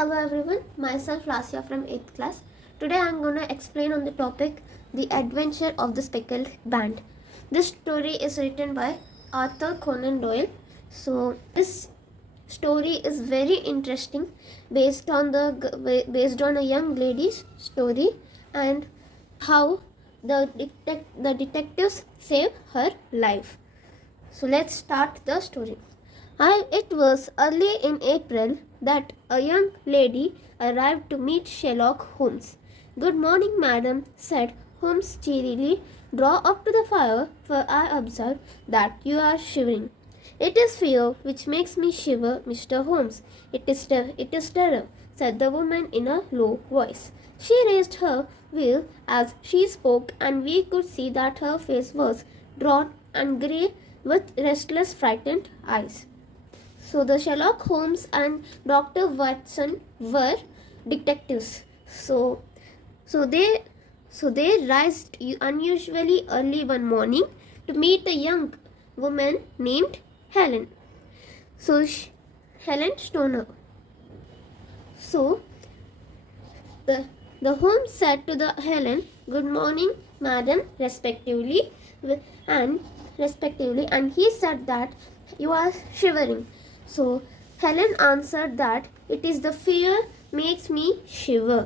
Hello everyone, myself Lasya from 8th class. Today I am going to explain on the topic The Adventure of the Speckled Band. This story is written by Arthur Conan Doyle. So this story is very interesting based on a young lady's story and how the detectives save her life. So let's start the story. It was early in April that a young lady arrived to meet Sherlock Holmes. "Good morning, madam," said Holmes cheerily. "Draw up to the fire, for I observe that you are shivering." "It is fear which makes me shiver, Mr. Holmes. It is terror," said the woman in a low voice. She raised her veil as she spoke, and we could see that her face was drawn and grey with restless, frightened eyes. So the Sherlock Holmes and Dr. Watson were detectives. So they rised unusually early one morning to meet a young woman named Helen. Helen Stoner. So the Holmes said to the Helen, "Good morning, madam," respectively, and he said that you are shivering. So Helen answered that it is the fear makes me shiver.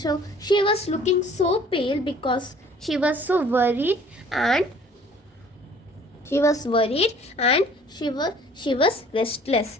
So she was looking so pale because she was worried and she was restless.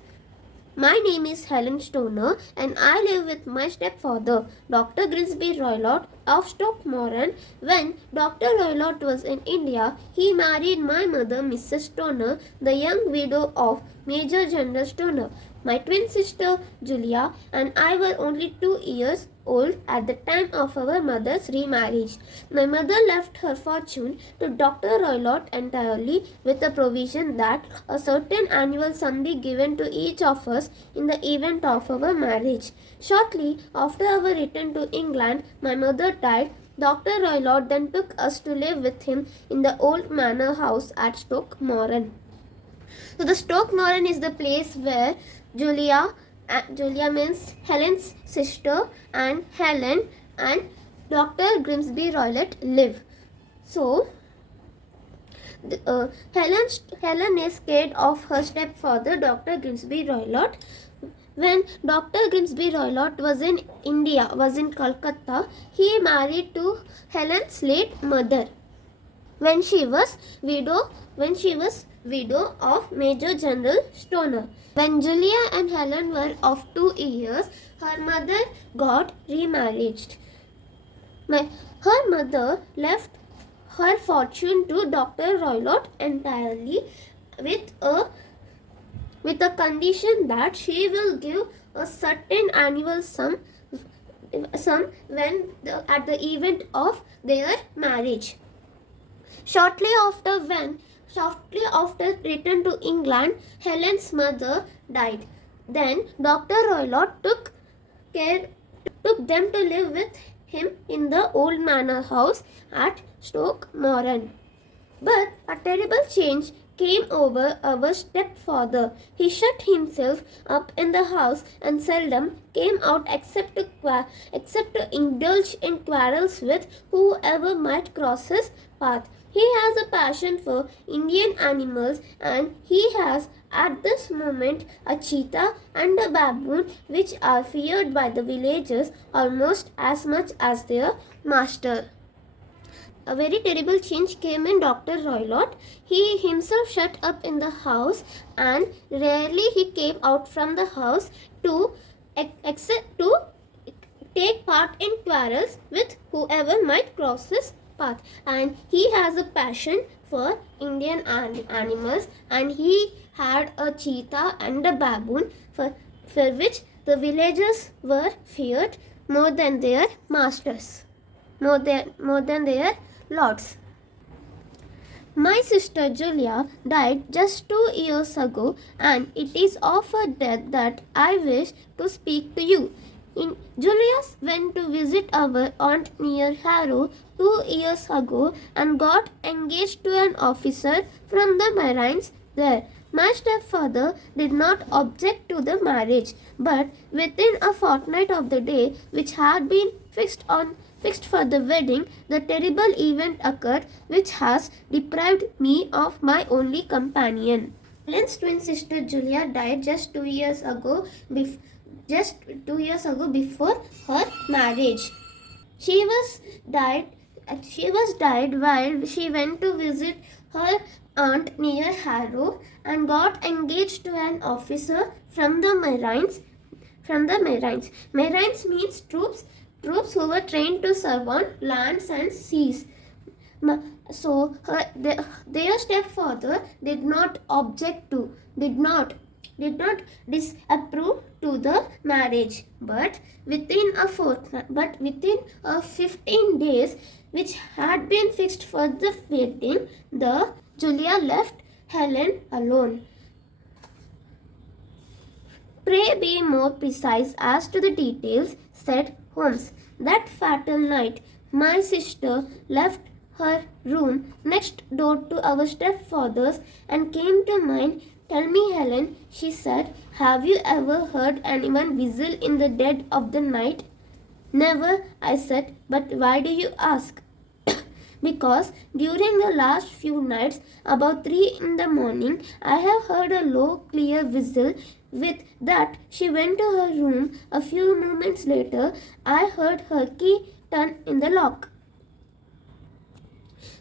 "My name is Helen Stoner and I live with my stepfather, Dr. Grimsby Roylott of Stoke Moran. When Dr. Roylott was in India, he married my mother, Mrs. Stoner, the young widow of Major General Stoner. My twin sister, Julia, and I were only 2 years old at the time of our mother's remarriage. My mother left her fortune to Dr. Roylott entirely, with the provision that a certain annual sum be given to each of us in the event of our marriage. Shortly after our return to England, my mother died. Dr. Roylott then took us to live with him in the old manor house at Stoke Moran." So the Stoke Moran is the place where Julia means Helen's sister, and Helen and Dr. Grimsby Roylott live. So Helen is scared of her stepfather, Dr. Grimsby Roylott. When Dr. Grimsby Roylott was in India, was in Calcutta, he married to Helen's late mother when she was widow of Major General Stoner. When Julia and Helen were of 2 years, her mother got remarried. Her mother left her fortune to Dr. Roylott entirely, with a condition that she will give a certain annual sum at the event of their marriage. Shortly after return to England, Helen's mother died. Then Dr. Roylott took them to live with him in the old manor house at Stoke Moran. But a terrible change came over our stepfather. He shut himself up in the house and seldom came out except to indulge in quarrels with whoever might cross his path. He has a passion for Indian animals, and he has at this moment a cheetah and a baboon, which are feared by the villagers almost as much as their master. A very terrible change came in Dr. Roylott. He himself shut up in the house, and rarely he came out from the house except to take part in quarrels with whoever might cross his path. And he has a passion for Indian animals, and he had a cheetah and a baboon for which the villagers were feared more than their masters, more than their lords. "My sister Julia died just 2 years ago, and it is of her death that I wish to speak to you. Julia went to visit our aunt near Harrow 2 years ago and got engaged to an officer from the Marines there. My stepfather did not object to the marriage, but within a fortnight of the day which had been fixed for the wedding, the terrible event occurred which has deprived me of my only companion. Helen's twin sister Julia died just 2 years ago. Just 2 years ago before her marriage. She was died. She was died while she went to visit her aunt near Harrow and got engaged to an officer from the Marines. Marines means troops who were trained to serve on lands and seas. So their stepfather did not object to, did not disapprove to the marriage, but within a 15 days which had been fixed for the wedding, the Julia left Helen alone. Pray be more precise as to the details, said Holmes. That fatal night, my sister left her room next door to our stepfather's and came to mine. Tell me, Helen, she said, have you ever heard anyone whistle in the dead of the night? Never, I said, but why do you ask? Because during the last few nights, about 3 in the morning, I have heard a low, clear whistle. With that, she went to her room. A few moments later, I heard her key turn in the lock.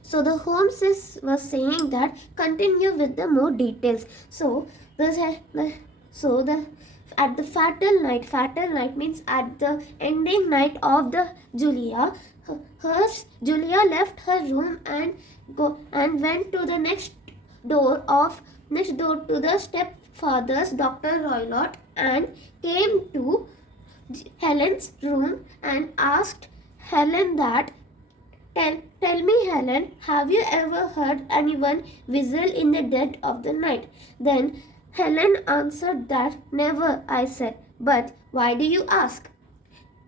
So the Holmes was saying that continue with the more details. At the fatal night means at the ending night of the Julia, Julia left her room and went to the next door to the stepfather's, Dr. Roylott, and came to Helen's room and asked Helen that, Tell me, Helen, have you ever heard anyone whistle in the dead of the night? Then Helen answered that, never, I said. But why do you ask?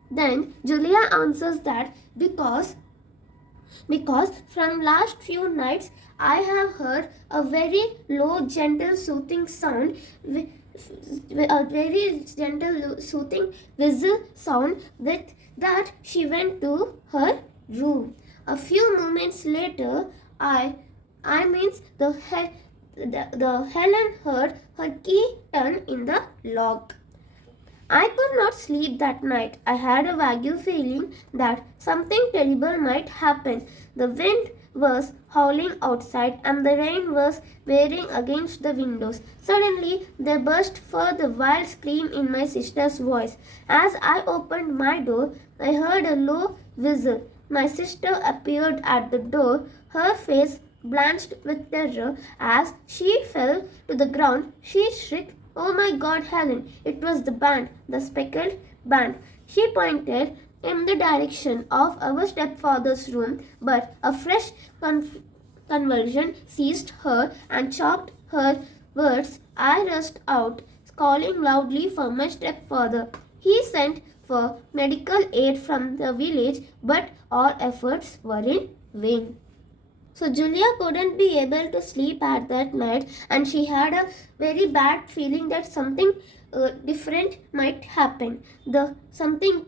Then Julia answers that because from last few nights I have heard a very low, gentle, soothing sound, a very gentle, soothing whistle sound. With that, she went to her room. A few moments later, the Helen heard her key turn in the lock. I could not sleep that night. I had a vague feeling that something terrible might happen. The wind was howling outside and the rain was beating against the windows. Suddenly, there burst forth a wild scream in my sister's voice. As I opened my door, I heard a low whistle. My sister appeared at the door, her face blanched with terror. As she fell to the ground, she shrieked, "Oh my God, Helen!" It was the band, the Speckled band. She pointed in the direction of our stepfather's room, but a fresh convulsion seized her and chopped her words. I rushed out, calling loudly for my stepfather. He sent for medical aid from the village, but all efforts were in vain. So Julia couldn't be able to sleep at that night, and she had a very bad feeling that something different might happen. Something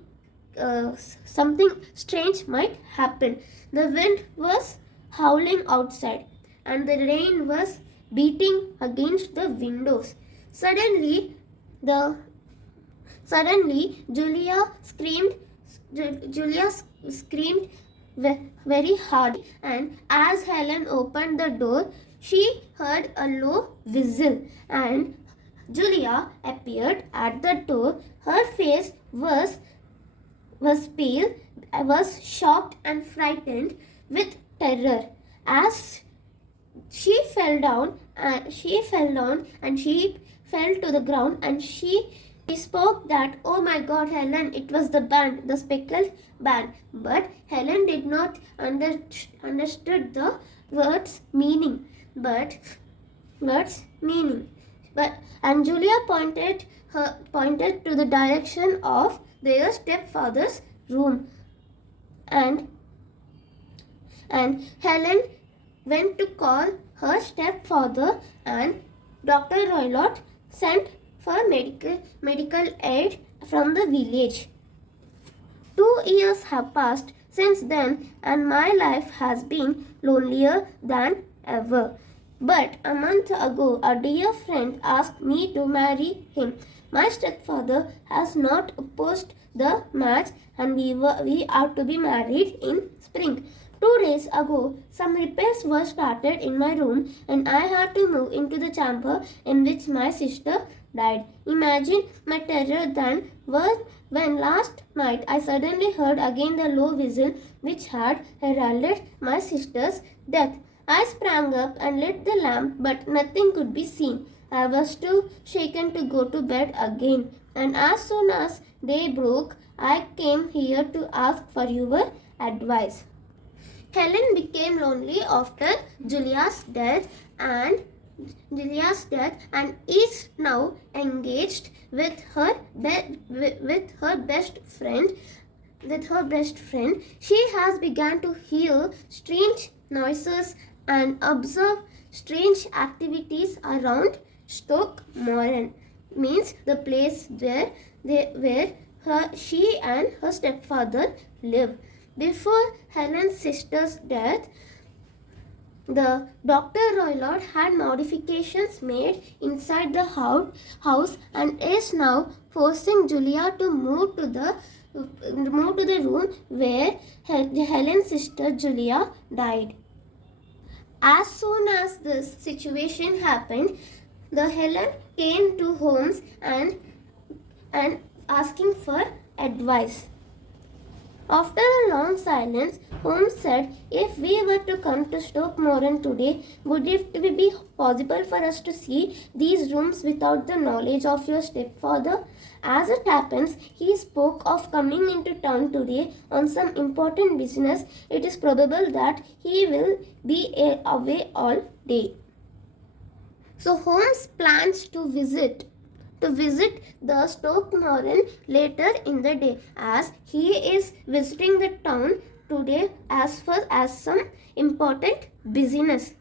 strange might happen. The wind was howling outside, and the rain was beating against the windows. Suddenly, Julia screamed very hard, and as Helen opened the door, she heard a low whistle, and Julia appeared at the door. Her face was pale, was shocked and frightened with terror. As she fell down and she fell to the ground, and she spoke that, "Oh my God, Helen, it was the band, the Speckled band." But Helen did not understood the words meaning. And Julia pointed to the direction of their stepfather's room, and Helen went to call her stepfather, and Dr. Roylott sent for medical aid from the village. 2 years have passed since then, and my life has been lonelier than ever. But a month ago, a dear friend asked me to marry him. My stepfather has not opposed the match, and we are to be married in spring. 2 days ago, some repairs were started in my room, and I had to move into the chamber in which my sister died. Imagine my terror then when last night I suddenly heard again the low whistle which had heralded my sister's death. I sprang up and lit the lamp, but nothing could be seen. I was too shaken to go to bed again, and as soon as day broke, I came here to ask for your advice. Helen became lonely after Julia's death and is now engaged with her best friend. She has begun to hear strange noises and observe strange activities around Stoke Moran, means the place where she and her stepfather live. Before Helen's sister's death, the Dr. Roylott had modifications made inside the house and is now forcing Julia to move to the room where Helen's sister Julia died. As soon as this situation happened, the Helen came to Holmes and asking for advice. After a long silence, Holmes said, if we were to come to Stoke Moran today, would it be possible for us to see these rooms without the knowledge of your stepfather? As it happens, he spoke of coming into town today on some important business. It is probable that he will be away all day. So Holmes plans to visit the Stoke Moran later in the day, as he is visiting the town today as far as some important business.